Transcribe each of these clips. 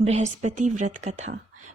बृहस्पति व्रत कथा।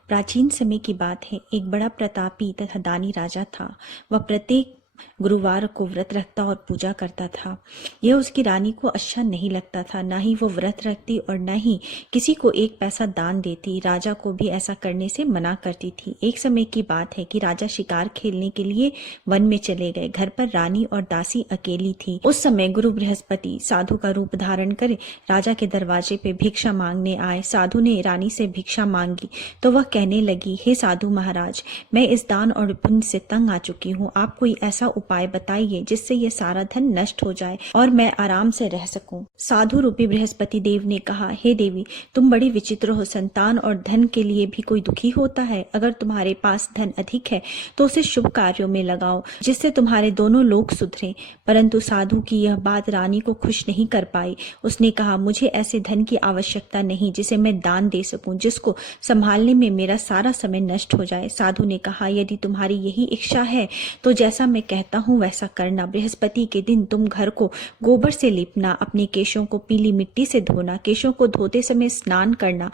प्राचीन समय की बात है। एक बड़ा प्रतापी तथा दानी राजा था। वह प्रत्येक गुरुवार को व्रत रखता और पूजा करता था। यह उसकी रानी को अच्छा नहीं लगता था। न ही वो व्रत रखती और न ही किसी को एक पैसा दान देती। राजा को भी ऐसा करने से मना करती थी। एक समय की बात है कि राजा शिकार खेलने के लिए वन में चले गए। घर पर रानी और दासी अकेली थी। उस समय गुरु बृहस्पति साधु का रूप धारण कर राजा के दरवाजे पे भिक्षा मांगने आए। साधु ने रानी से भिक्षा मांगी तो वह कहने लगी, हे साधु महाराज, मैं इस दान और पुण्य से तंग आ चुकी हूँ। आप कोई ऐसा उपाय बताइए जिससे ये सारा धन नष्ट हो जाए और मैं आराम से रह सकूं। साधु रूपी बृहस्पति देव ने कहा, हे देवी, तुम बड़ी विचित्र हो। संतान और धन के लिए भी कोई दुखी होता है। अगर तुम्हारे पास धन अधिक है तो उसे शुभ कार्यों में लगाओ जिससे तुम्हारे दोनों लोग सुधरे। परंतु साधु की यह बात रानी को खुश नहीं कर पाई। उसने कहा, मुझे ऐसे धन की आवश्यकता नहीं जिसे मैं दान दे सकूं, जिसको संभालने में मेरा सारा समय नष्ट हो जाए। साधु ने कहा, यदि तुम्हारी यही इच्छा है तो जैसा मैं कहता हूँ वैसा करना। बृहस्पति के दिन तुम घर को गोबर से लीपना, अपने केशों को पीली मिट्टी से धोना, केशों को धोते समय स्नान करना,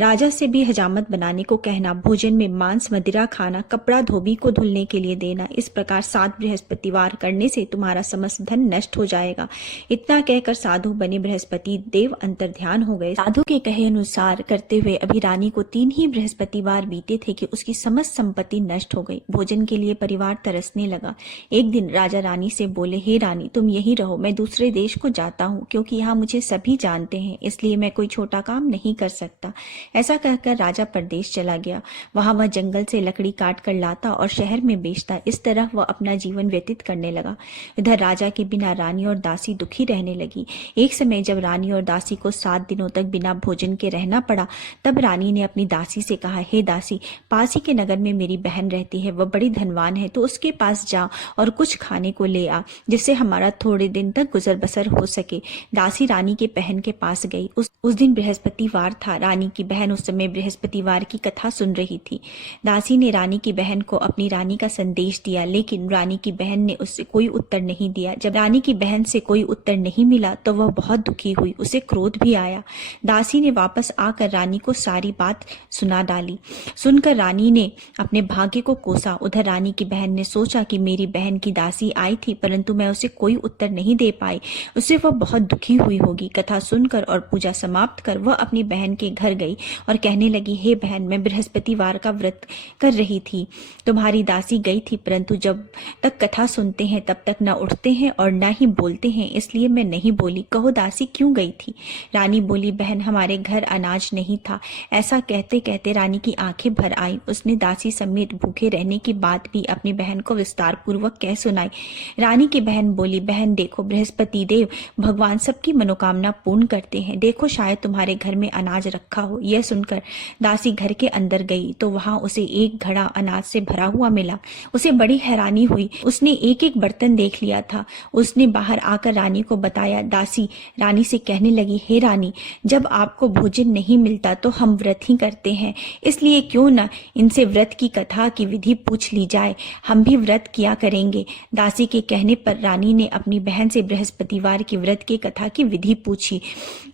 राजा से भी हजामत बनाने को कहना, भोजन में मांस मदिरा खाना, कपड़ा धोबी को धुलने के लिए देना। इस प्रकार 7 बृहस्पतिवार करने से तुम्हारा समस्त धन नष्ट हो जाएगा। इतना कहकर साधु बने बृहस्पति देव अंतर्ध्यान हो गए। साधु के कहे अनुसार करते हुए अभी रानी को 3 ही बृहस्पतिवार बीते थे कि उसकी समस्त संपत्ति नष्ट हो गई। भोजन के लिए परिवार तरसने लगा। एक दिन राजा रानी से बोले, हे रानी, तुम यहीं रहो, मैं दूसरे देश को जाता हूँ, क्योंकि यहाँ मुझे सभी जानते हैं, इसलिए मैं कोई छोटा काम नहीं कर सकता। ऐसा कहकर राजा परदेश चला गया। वहां वह जंगल से लकड़ी काट कर लाता और शहर में बेचता। इस तरह वह अपना जीवन व्यतीत करने लगा। इधर राजा के बिना रानी और दासी दुखी रहने लगी। एक समय जब रानी और दासी को 7 दिनों तक बिना भोजन के रहना पड़ा, तब रानी ने अपनी दासी से कहा, हे दासी, पास ही के नगर में मेरी बहन रहती है, वह बड़ी धनवान है, तो उसके पास जा और कुछ खाने को ले आ, जिससे हमारा थोड़े दिन तक गुजर बसर हो सके। दासी रानी के बहन के पास गई। उस दिन बृहस्पतिवार था। रानी की बहन उस समय बृहस्पतिवार की कथा सुन रही थी। दासी ने रानी की बहन को अपनी रानी का संदेश दिया, लेकिन रानी की बहन ने उससे कोई उत्तर नहीं दिया। जब रानी की बहन से कोई उत्तर नहीं मिला तो वह बहुत दुखी हुई। उसे क्रोध भी आया। दासी ने वापस आकर रानी को सारी बात सुना डाली। सुनकर रानी ने अपने भाग्य को कोसा। उधर रानी की बहन ने सोचा कि मेरी बहन की दासी आई थी, परंतु मैं उसे कोई उत्तर नहीं दे पाई, उससे वह बहुत दुखी हुई होगी। कथा सुनकर और पूजा समाप्त कर वह अपनी बहन के घर गई और कहने लगी, हे बहन, मैं बृहस्पतिवार का व्रत कर रही थी। तुम्हारी दासी गई थी, परंतु जब तक कथा सुनते हैं तब तक न उठते हैं और न ही बोलते हैं, इसलिए मैं नहीं बोली। कहो दासी क्यों गई थी? रानी बोली, बहन, हमारे घर अनाज नहीं था। ऐसा कहते कहते रानी की आंखें भर आई। उसने दासी समेत भूखे रहने की बात भी अपनी बहन को विस्तार पूर्वक कह सुनाई। रानी की बहन बोली, बहन देखो, बृहस्पति देव भगवान सबकी मनोकामना पूर्ण करते हैं। देखो, शायद तुम्हारे घर में अनाज रखा हो। यह सुनकर दासी घर के अंदर गई तो वहां उसे एक घड़ा अनाज से भरा हुआ मिला। उसे बड़ी हैरानी हुई। उसने एक एक बर्तन देख लिया था। उसने बाहर आकर रानी को बताया। दासी रानी से कहने लगी, हे रानी, जब आपको भोजन नहीं मिलता तो हम व्रत ही करते हैं, इसलिए क्यों न इनसे व्रत की कथा की विधि पूछ ली जाए, हम भी व्रत किया करेंगे। दासी के कहने पर रानी ने अपनी बहन से बृहस्पतिवार के व्रत की कथा की विधि पूछी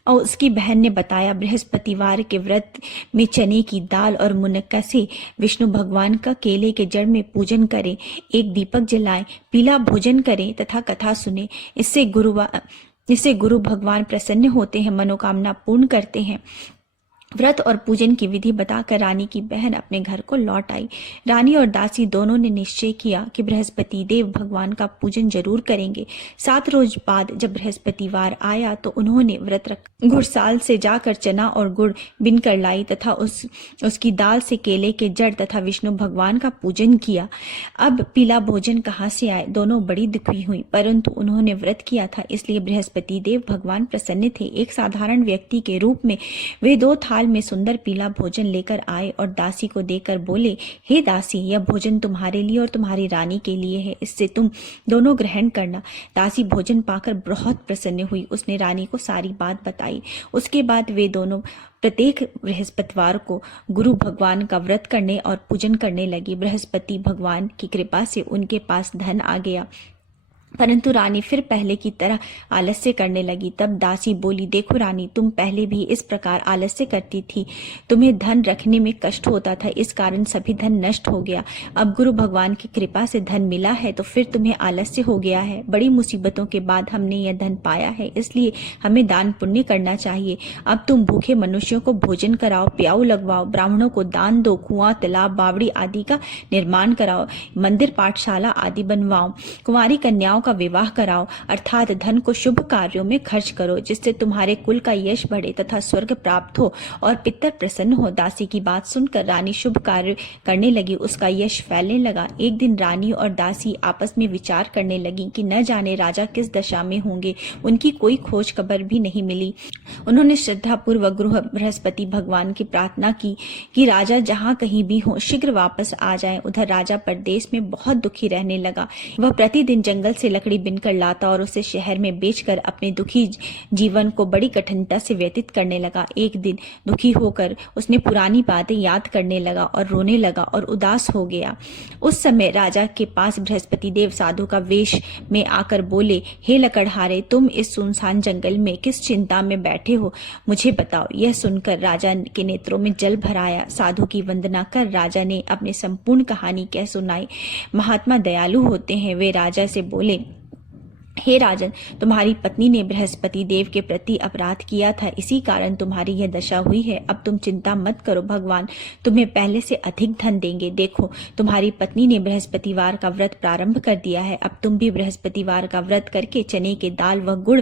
और उसकी बहन ने बताया, बृहस्पतिवार के व्रत में चने की दाल और मुनक्का से विष्णु भगवान का केले के जड़ में पूजन करें, एक दीपक जलाएं, पीला भोजन करें तथा कथा सुने। इससे गुरु भगवान प्रसन्न होते हैं, मनोकामना पूर्ण करते हैं। व्रत और पूजन की विधि बताकर रानी की बहन अपने घर को लौट आई। रानी और दासी दोनों ने निश्चय किया कि बृहस्पति देव भगवान का पूजन जरूर करेंगे। 7 रोज बाद जब बृहस्पतिवार आया तो उन्होंने व्रत रखा। घुड़साल से जाकर चना और गुड़ बिन कर लाई तथा उसकी दाल से केले के जड़ तथा विष्णु भगवान का पूजन किया। अब पीला भोजन कहाँ से आए? दोनों बड़ी दुखी हुई, परंतु उन्होंने व्रत किया था, इसलिए बृहस्पति देव भगवान प्रसन्न थे। एक साधारण व्यक्ति के रूप में वे 2 थाल में सुंदर पीला भोजन लेकर आए और दासी को देकर बोले, हे दासी, यह भोजन तुम्हारे लिए और तुम्हारी रानी के लिए है, इससे तुम दोनों ग्रहण करना। दासी भोजन पाकर बहुत प्रसन्न हुई। उसने रानी को सारी बात बताई। उसके बाद वे दोनों प्रत्येक बृहस्पतिवार को गुरु भगवान का व्रत करने और पूजन करने लगी। बृहस्पति भगवान की कृपा से उनके पास धन आ गया। परंतु रानी फिर पहले की तरह आलस्य करने लगी। तब दासी बोली, देखो रानी, तुम पहले भी इस प्रकार आलस्य करती थी। तुम्हें धन रखने में कष्ट होता था, इस कारण सभी धन नष्ट हो गया। अब गुरु भगवान की कृपा से धन मिला है तो फिर तुम्हें आलस्य हो गया है। बड़ी मुसीबतों के बाद हमने यह धन पाया है, इसलिए हमें दान पुण्य करना चाहिए। अब तुम भूखे मनुष्यों को भोजन कराओ, प्याऊ लगवाओ, ब्राह्मणों को दान दो, कुआं, तालाब, बावड़ी आदि का निर्माण कराओ, मंदिर, पाठशाला आदि बनवाओ, कुंवारी कन्याओं का विवाह कराओ, अर्थात धन को शुभ कार्यों में खर्च करो, जिससे तुम्हारे कुल का यश बढ़े तथा स्वर्ग प्राप्त हो और पितर प्रसन्न हो। दासी की बात सुनकर रानी शुभ कार्य करने लगी, उसका यश फैलने लगा। एक दिन रानी और दासी आपस में विचार करने लगी कि न जाने राजा किस दशा में होंगे। उनकी कोई खोज खबर भी नहीं मिली। उन्होंने श्रद्धापूर्वक गुरु बृहस्पति भगवान की प्रार्थना की कि राजा जहाँ कहीं भी हो शीघ्र वापस आ जाएं। उधर राजा परदेश में बहुत दुखी रहने लगा। वह प्रतिदिन जंगल से लकड़ी बिनकर लाता और उसे शहर में बेचकर अपने दुखी जीवन को बड़ी कठिनता से व्यतीत करने लगा। एक दिन दुखी होकर उसने पुरानी बातें याद करने लगा और रोने लगा और उदास हो गया। उस समय राजा के पास बृहस्पति देव साधु का वेश में आकर बोले, हे लकड़हारे, तुम इस सुनसान जंगल में किस चिंता में बैठे हो, मुझे बताओ। यह सुनकर राजा के नेत्रों में जल भर आया। साधु की वंदना कर राजा ने अपनी संपूर्ण कहानी कह सुनाई। महात्मा दयालु होते हैं। वे राजा से बोले, हे राजन, तुम्हारी पत्नी ने बृहस्पति देव के प्रति अपराध किया था, इसी कारण तुम्हारी यह दशा हुई है। अब तुम चिंता मत करो, भगवान तुम्हें पहले से अधिक धन देंगे। देखो, तुम्हारी पत्नी ने बृहस्पतिवार का व्रत प्रारंभ कर दिया है। अब तुम भी बृहस्पतिवार का व्रत करके चने के दाल व गुड़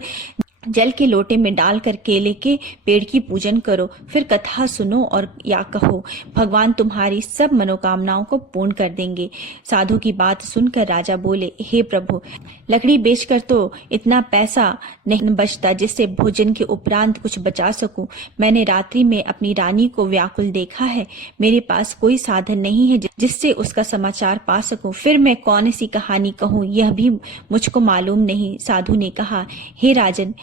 जल के लोटे में डालकर केले के पेड़ की पूजन करो। फिर कथा सुनो और या कहो, भगवान तुम्हारी सब मनोकामनाओं को पूर्ण कर देंगे। साधु की बात सुनकर राजा बोले, हे प्रभु, लकड़ी बेचकर तो इतना पैसा नहीं बचता जिससे भोजन के उपरांत कुछ बचा सकूं। मैंने रात्रि में अपनी रानी को व्याकुल देखा है। मेरे पास कोई साधन नहीं है जिससे उसका समाचार पा सकूं। फिर मैं कौन सी कहानी कहूं, यह भी मुझको मालूम नहीं। साधु ने कहा, हे राजन,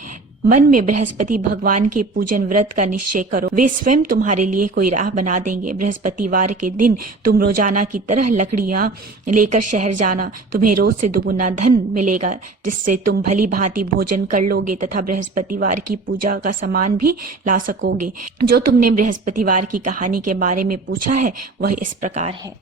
मन में बृहस्पति भगवान के पूजन व्रत का निश्चय करो, वे स्वयं तुम्हारे लिए कोई राह बना देंगे। बृहस्पतिवार के दिन तुम रोजाना की तरह लकड़ियां लेकर शहर जाना। तुम्हें रोज से दुगुना धन मिलेगा, जिससे तुम भली भांति भोजन कर लोगे तथा बृहस्पतिवार की पूजा का सामान भी ला सकोगे। जो तुमने बृहस्पतिवार की कहानी के बारे में पूछा है वह इस प्रकार है।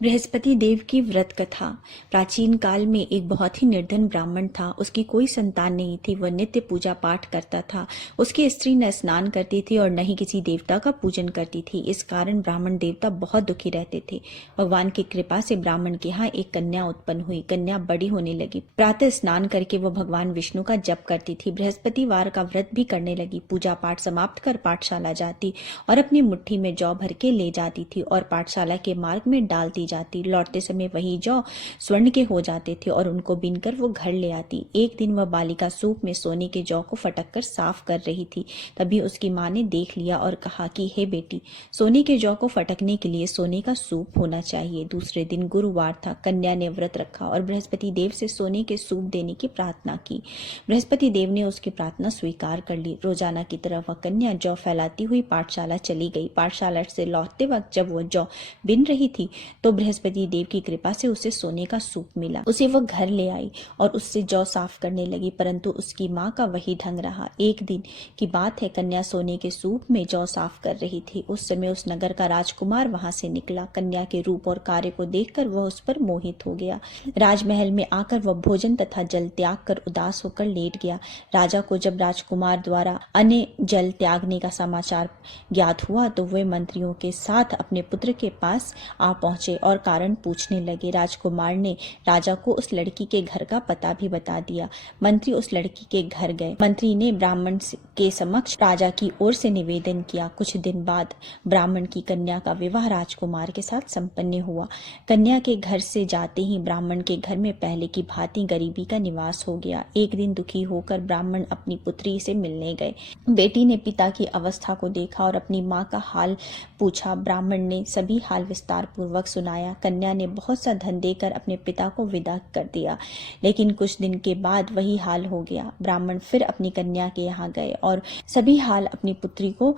बृहस्पति देव की व्रत कथा। प्राचीन काल में एक बहुत ही निर्धन ब्राह्मण था। उसकी कोई संतान नहीं थी। वह नित्य पूजा पाठ करता था। उसकी स्त्री न स्नान करती थी और न ही किसी देवता का पूजन करती थी। इस कारण ब्राह्मण देवता बहुत दुखी रहते थे। भगवान की कृपा से ब्राह्मण के यहाँ एक कन्या उत्पन्न हुई। कन्या बड़ी होने लगी। प्रातः स्नान करके वह भगवान विष्णु का जप करती थी। बृहस्पतिवार का व्रत भी करने लगी। पूजा पाठ समाप्त कर पाठशाला जाती और अपनी मुट्ठी में जौ भर के ले जाती थी और पाठशाला के मार्ग में डालती जाती। लौटते समय वही जौ स्वर्ण के हो जाते थे और उनको बीनकर वो घर ले आती। एक दिन वह बालिका सूप में सोने के जौ को फटक कर साफ कर रही थी। तभी उसकी माँ ने देख लिया और कहा कि हे बेटी, सोने के जौ को फटकने के लिए सोने का सूप होना चाहिए। दूसरे दिन गुरुवार था। कन्या ने व्रत रखा और बृहस्पति देव से सोने के सूप देने की प्रार्थना की। बृहस्पति देव ने उसकी प्रार्थना स्वीकार कर ली। रोजाना की तरह वह कन्या जौ फैलाती हुई पाठशाला चली गई। पाठशाला से लौटते वक्त जब वह जौ बिन रही थी तो बृहस्पति देव की कृपा से उसे सोने का सूप मिला। उसे वह घर ले आई और उससे जौ साफ करने लगी, परंतु उसकी माँ का वही ढंग रहा। एक दिन की बात है, कन्या सोने के सूप में जौ साफ कर रही थी। उस समय उस नगर का राजकुमार वहां से निकला। कन्या के रूप और कार्य को देखकर वह उस पर मोहित हो गया। राजमहल में आकर वह भोजन तथा जल त्याग कर उदास होकर लेट गया। राजा को जब राजकुमार द्वारा अन्न जल त्यागने का समाचार ज्ञात हुआ तो वे मंत्रियों के साथ अपने पुत्र के पास आ पहुंचे और कारण पूछने लगे। राजकुमार ने राजा को उस लड़की के घर का पता भी बता दिया। मंत्री उस लड़की के घर गए। मंत्री ने ब्राह्मण के समक्ष राजा की ओर से निवेदन किया। कुछ दिन बाद ब्राह्मण की कन्या का विवाह राजकुमार के साथ संपन्न हुआ। कन्या के घर से जाते ही ब्राह्मण के घर में पहले की भांति गरीबी का निवास हो गया। एक दिन दुखी होकर ब्राह्मण अपनी पुत्री से मिलने गए। बेटी ने पिता की अवस्था को देखा और अपनी माँ का हाल पूछा। ब्राह्मण ने सभी हाल विस्तार पूर्वक सुनाया। कन्या ने बहुत सा धन देकर अपने पिता को विदा कर दिया, लेकिन कुछ दिन के बाद वही हाल हो गया। ब्राह्मण फिर अपनी कन्या के यहाँ गए और सभी हाल अपनी पुत्री को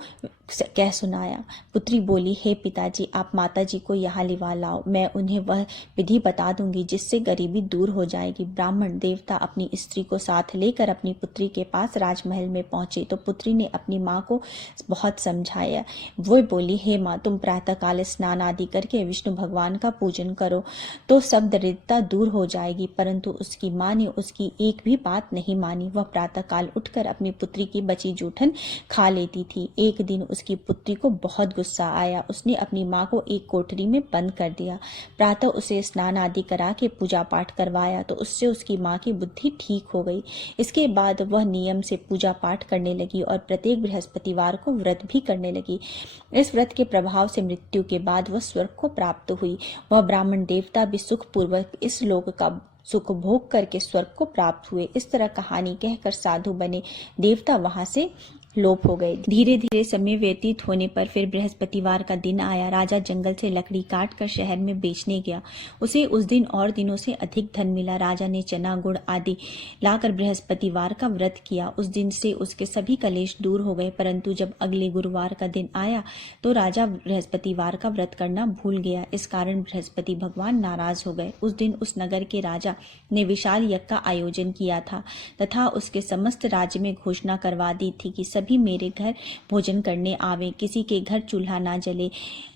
कह सुनाया। पुत्री बोली, हे पिताजी, आप माताजी को यहाँ लिवा लाओ, मैं उन्हें वह विधि बता दूंगी जिससे गरीबी दूर हो जाएगी। ब्राह्मण देवता अपनी स्त्री को साथ लेकर अपनी पुत्री के पास राजमहल में पहुंचे तो पुत्री ने अपनी माँ को बहुत समझाया। वो बोली, हे माँ, तुम प्रातःकाल स्नान आदि करके विष्णु भगवान का पूजन करो तो सब दरिद्रता दूर हो जाएगी। परंतु उसकी माँ ने उसकी एक भी बात नहीं मानी। वह प्रातःकाल उठकर अपनी पुत्री की बची जूठन खा लेती थी। एक दिन उसकी पुत्री को बहुत गुस्सा आया। उसने अपनी माँ को एक कोठरी में बंद कर दिया। प्रातः उसे स्नान आदि करा के पूजा पाठ करवाया तो उससे उसकी माँ की बुद्धि ठीक हो गई। इसके बाद वह नियम से पूजा पाठ करने लगी और प्रत्येक बृहस्पतिवार को व्रत भी करने लगी। इस व्रत के प्रभाव से मृत्यु के बाद वह स्वर्ग को प्राप्त हुई। वह ब्राह्मण देवता भी सुखपूर्वक इस लोक का सुख भोग करके स्वर्ग को प्राप्त हुए। इस तरह कहानी कहकर साधु बने देवता वहां से लोप हो गए। धीरे धीरे समय व्यतीत होने पर फिर बृहस्पतिवार का दिन आया। राजा जंगल से लकड़ी काट कर शहर में बेचने गया। उसे उस दिन और दिनों से अधिक धन मिला। राजा ने चना गुड़ आदि लाकर बृहस्पतिवार का व्रत किया। उस दिन से उसके सभी कलेश दूर हो गए। परंतु जब अगले गुरुवार का दिन आया तो राजा बृहस्पतिवार का व्रत करना भूल गया। इस कारण बृहस्पति भगवान नाराज हो गए। उस दिन उस नगर के राजा ने विशाल यज्ञ का आयोजन किया था तथा उसके समस्त राज्य में घोषणा करवा दी थी कि सभी मेरे घर भोजन करने आवे, किसी के घर चूल्हा ना जले।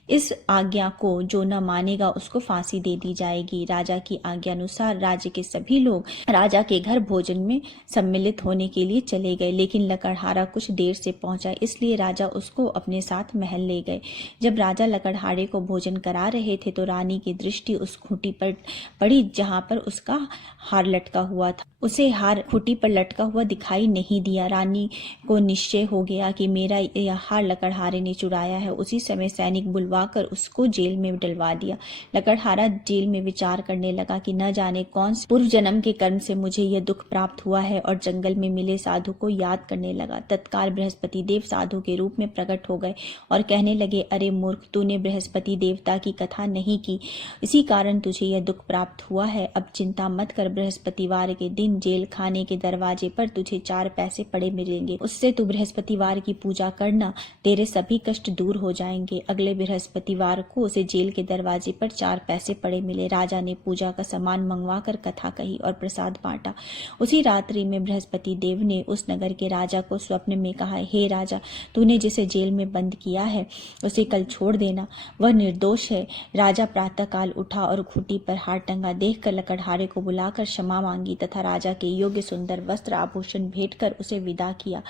इस आज्ञा को जो न मानेगा उसको फांसी दे दी जाएगी। राजा की आज्ञा अनुसार राज्य के सभी लोग राजा के घर भोजन में सम्मिलित होने के लिए चले गए, लेकिन लकड़हारा कुछ देर से पहुंचा, इसलिए राजा उसको अपने साथ महल ले गए। जब राजा लकड़हारे को भोजन करा रहे थे तो रानी की दृष्टि उस खूंटी पर पड़ी जहां पर उसका हार लटका हुआ था। उसे हार खूंटी पर लटका हुआ दिखाई नहीं दिया। रानी को निश्चय हो गया कि मेरा यह हार लकड़हारे ने चुराया है। उसी समय सैनिक बुलवाकर उसको जेल में डलवा दिया। लकड़हारा जेल में विचार करने लगा कि न जाने कौन से पूर्व जन्म के कर्म से मुझे यह दुख प्राप्त हुआ है, और जंगल में मिले साधु को याद करने लगा। तत्काल बृहस्पति देव साधु के रूप में प्रकट हो गए और कहने लगे, अरे मूर्ख, तूने बृहस्पति देवता की कथा नहीं की, इसी कारण तुझे यह दुख प्राप्त हुआ है। अब चिंता मत कर, बृहस्पतिवार के दिन जेल खाने के दरवाजे पर तुझे 4 पैसे पड़े मिलेंगे। उससे तू बृहस्पतिवार की पूजा करना, तेरे सभी कष्ट दूर हो जाएंगे। अगले बृहस्पतिवार को उसे जेल के दरवाजे पर 4 पैसे पड़े मिले। राजा ने पूजा का सामान मंगवा कर कथा कही और प्रसाद बांटा। उसी रात्रि में बृहस्पति देव ने उस नगर के राजा को स्वप्न में कहा, हे राजा, तूने जिसे जेल में बंद किया है उसे कल छोड़ देना, वह निर्दोष है। राजा प्रातःकाल उठा और खूंटी पर हार टंगा देखकर लकड़हारे को बुलाकर क्षमा मांगी तथा राजा के योग्य सुंदर वस्त्र आभूषण भेंट कर उसे विदा किया।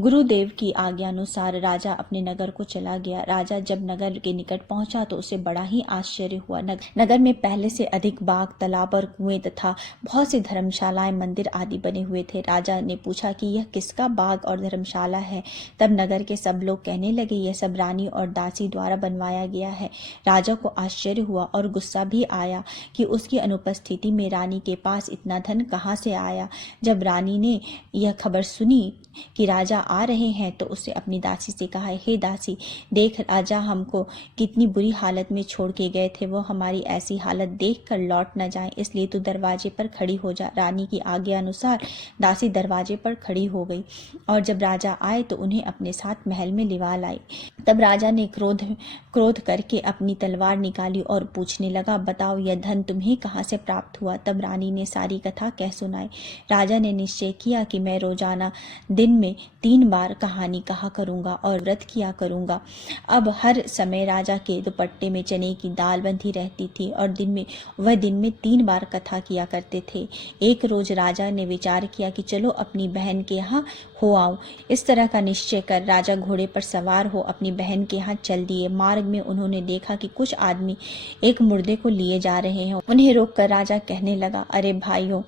गुरुदेव की आज्ञा अनुसार राजा अपने नगर को चला गया। राजा जब नगर के निकट पहुंचा तो उसे बड़ा ही आश्चर्य हुआ। नगर में पहले से अधिक बाग, तालाब और कुएं तथा बहुत सी धर्मशालाएं, मंदिर आदि बने हुए थे। राजा ने पूछा कि यह किसका बाग और धर्मशाला है। तब नगर के सब लोग कहने लगे, यह सब रानी और दासी द्वारा बनवाया गया है। राजा को आश्चर्य हुआ और गुस्सा भी आया कि उसकी अनुपस्थिति में रानी के पास इतना धन कहाँ से आया। जब रानी ने यह खबर सुनी कि राजा आ रहे हैं तो उसने अपनी दासी से कहा, हे दासी, देख राजा हमको कितनी बुरी हालत में छोड़ के गए थे, वो हमारी ऐसी हालत देखकर लौट न जाएं, इसलिए तू दरवाजे पर खड़ी हो जा। रानी की आज्ञा अनुसार दासी दरवाजे पर खड़ी हो गई और जब राजा आए तो उन्हें अपने साथ महल में लिवा लाई। तब राजा ने क्रोध करके अपनी तलवार निकाली और पूछने लगा, बताओ यह धन तुम्हें कहाँ से प्राप्त हुआ। तब रानी ने सारी कथा कह सुनाई। राजा ने निश्चय किया कि मैं रोजाना दिन में 3 बार कहानी कहा करूंगा और व्रत किया करूंगा। अब हर समय राजा के दुपट्टे में चने की दाल बंधी रहती थी और दिन में 3 बार कथा किया करते थे। एक रोज राजा ने विचार किया कि चलो अपनी बहन के यहाँ हो आओ। इस तरह का निश्चय कर राजा घोड़े पर सवार हो अपनी बहन के यहाँ चल दिए। मार्ग में उन्होंने देखा कि कुछ आदमी एक मुर्दे को लिए जा रहे हैं। उन्हें रोककर राजा कहने लगा, अरे भाइयों,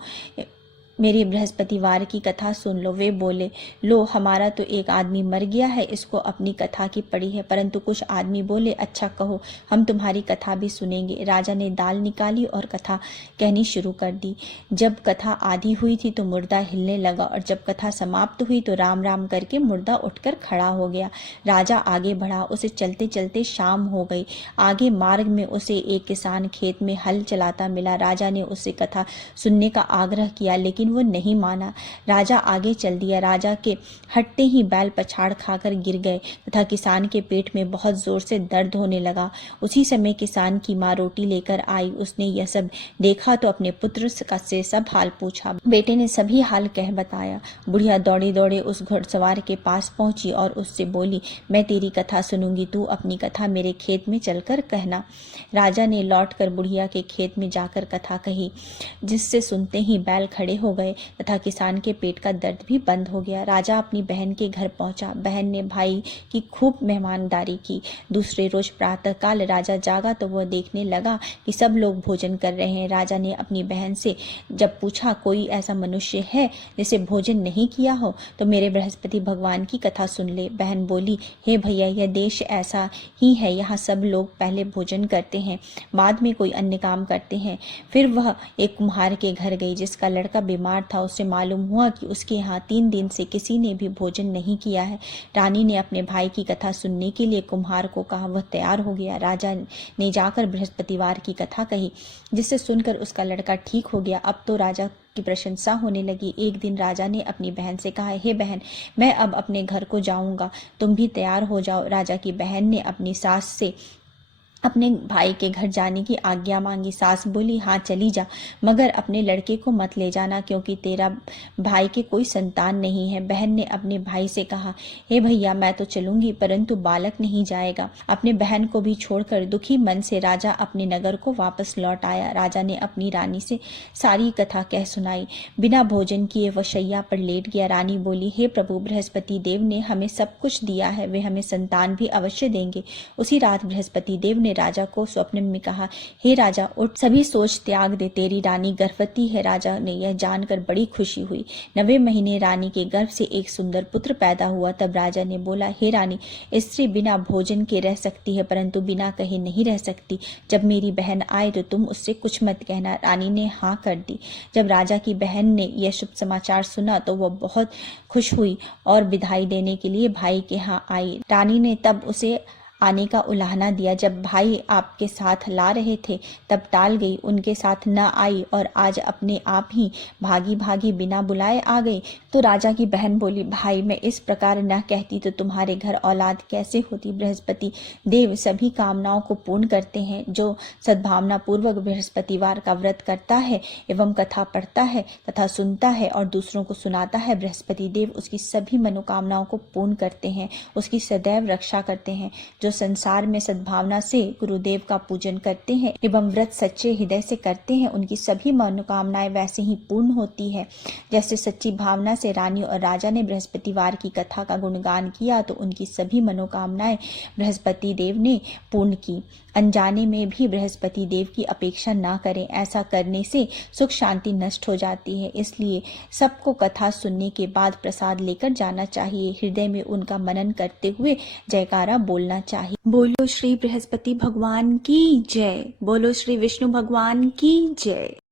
मेरी बृहस्पतिवार की कथा सुन लो। वे बोले, लो, हमारा तो एक आदमी मर गया है, इसको अपनी कथा की पड़ी है। परंतु कुछ आदमी बोले, अच्छा कहो, हम तुम्हारी कथा भी सुनेंगे। राजा ने दाल निकाली और कथा कहनी शुरू कर दी। जब कथा आधी हुई थी तो मुर्दा हिलने लगा और जब कथा समाप्त हुई तो राम राम करके मुर्दा उठकर खड़ा हो गया। राजा आगे बढ़ा। उसे चलते चलते शाम हो गई। आगे मार्ग में उसे एक किसान खेत में हल चलाता मिला। राजा ने उससे कथा सुनने का आग्रह किया, लेकिन लेकिन वो नहीं माना। राजा आगे चल दिया। राजा के हटते ही बैल पछाड़ खाकर गिर गए तथा किसान के पेट में बहुत जोर से दर्द होने लगा। उसी समय किसान की माँ रोटी लेकर आई। उसने यह सब देखा तो अपने पुत्र से सब हाल पूछा। बेटे ने सभी हाल कह बताया। बुढ़िया दौड़े दौड़े उस घुड़सवार के पास पहुंची और उससे बोली, मैं तेरी कथा सुनूंगी, तू अपनी कथा मेरे खेत में चलकर कहना। राजा ने लौटकर बुढ़िया के खेत में जाकर कथा कही, जिससे सुनते ही बैल खड़े हो गए तथा किसान के पेट का दर्द भी बंद हो गया। राजा अपनी बहन के घर पहुंचा। बहन ने भाई की खूब मेहमानदारी की। दूसरे रोज प्रातःकाल राजा जागा तो वह देखने लगा कि सब लोग भोजन कर रहे हैं। राजा ने अपनी बहन से जब पूछा, कोई ऐसा मनुष्य है जिसे भोजन नहीं किया हो तो मेरे बृहस्पति भगवान की कथा सुन ले। बहन बोली, हे भैया, यह देश ऐसा ही है, यहाँ सब लोग पहले भोजन करते हैं, बाद में कोई अन्य काम करते हैं। फिर वह एक कुम्हार के घर गई जिसका लड़का बीमार था। उससे मालूम हुआ कि उसके यहाँ 3 दिन से किसी ने भी भोजन नहीं किया है। रानी ने अपने भाई की कथा सुनने के लिए कुम्हार को कहा। वह तैयार हो गया। राजा ने जाकर बृहस्पतिवार की कथा कही, जिससे सुनकर उसका लड़का ठीक हो गया। अब तो राजा की प्रशंसा होने लगी। एक दिन राजा ने अपनी बहन से कहा, हे बहन, मैं अब अपने घर को जाऊंगा, तुम भी तैयार हो जाओ। राजा की बहन ने अपनी सास से अपने भाई के घर जाने की आज्ञा मांगी। सास बोली, हाँ चली जा, मगर अपने लड़के को मत ले जाना, क्योंकि तेरा भाई के कोई संतान नहीं है। बहन ने अपने भाई से कहा, हे भैया, मैं तो चलूंगी, परंतु बालक नहीं जाएगा। अपने बहन को भी छोड़कर दुखी मन से राजा अपने नगर को वापस लौट आया। राजा ने अपनी रानी से सारी कथा कह सुनाई। बिना भोजन किए वह शैया पर लेट गया। रानी बोली, हे प्रभु, बृहस्पति देव ने हमें सब कुछ दिया है, वे हमें संतान भी अवश्य देंगे। उसी रात बृहस्पति देव ने राजा को स्वप्न में कहा, हे राजा, उठ, सभी सोच त्याग दे, तेरी रानी गर्भवती है। राजा ने यह जानकर बड़ी खुशी हुई। 9वें महीने रानी के गर्भ से एक सुंदर पुत्र पैदा हुआ। तब राजा ने बोला, हे रानी, स्त्री बिना भोजन के रह सकती है, परंतु बिना कहे नहीं रह सकती। जब मेरी बहन आए तो तुम उससे कुछ मत कहना। रानी ने हाँ कर दी। जब राजा की बहन ने यह शुभ समाचार सुना तो वह बहुत खुश हुई और विदाई देने के लिए भाई के यहाँ आई। रानी ने तब उसे आने का उलाहना दिया। जब भाई आपके साथ ला रहे थे तब टाल गई, उनके साथ न आई और आज अपने आप ही भागी भागी बिना बुलाए आ गई। तो राजा की बहन बोली, भाई, मैं इस प्रकार न कहती तो तुम्हारे घर औलाद कैसे होती। बृहस्पति देव सभी कामनाओं को पूर्ण करते हैं। जो सद्भावना पूर्वक बृहस्पतिवार का व्रत करता है एवं कथा पढ़ता है तथा सुनता है और दूसरों को सुनाता है, बृहस्पति देव उसकी सभी मनोकामनाओं को पूर्ण करते हैं, उसकी सदैव रक्षा करते हैं। जो संसार में सद्भावना से गुरुदेव का पूजन करते हैं एवं व्रत सच्चे हृदय से करते हैं, उनकी सभी मनोकामनाएं वैसे ही पूर्ण होती है। जैसे सच्ची भावना से रानी और राजा ने बृहस्पतिवार की कथा का गुणगान किया तो उनकी सभी मनोकामनाएं बृहस्पति देव ने पूर्ण की। अनजाने में भी बृहस्पति देव की अपेक्षा ना करें, ऐसा करने से सुख शांति नष्ट हो जाती है। इसलिए सबको कथा सुनने के बाद प्रसाद लेकर जाना चाहिए। हृदय में उनका मनन करते हुए जयकारा बोलना चाहिए। बोलो श्री बृहस्पति भगवान की जय। बोलो श्री विष्णु भगवान की जय।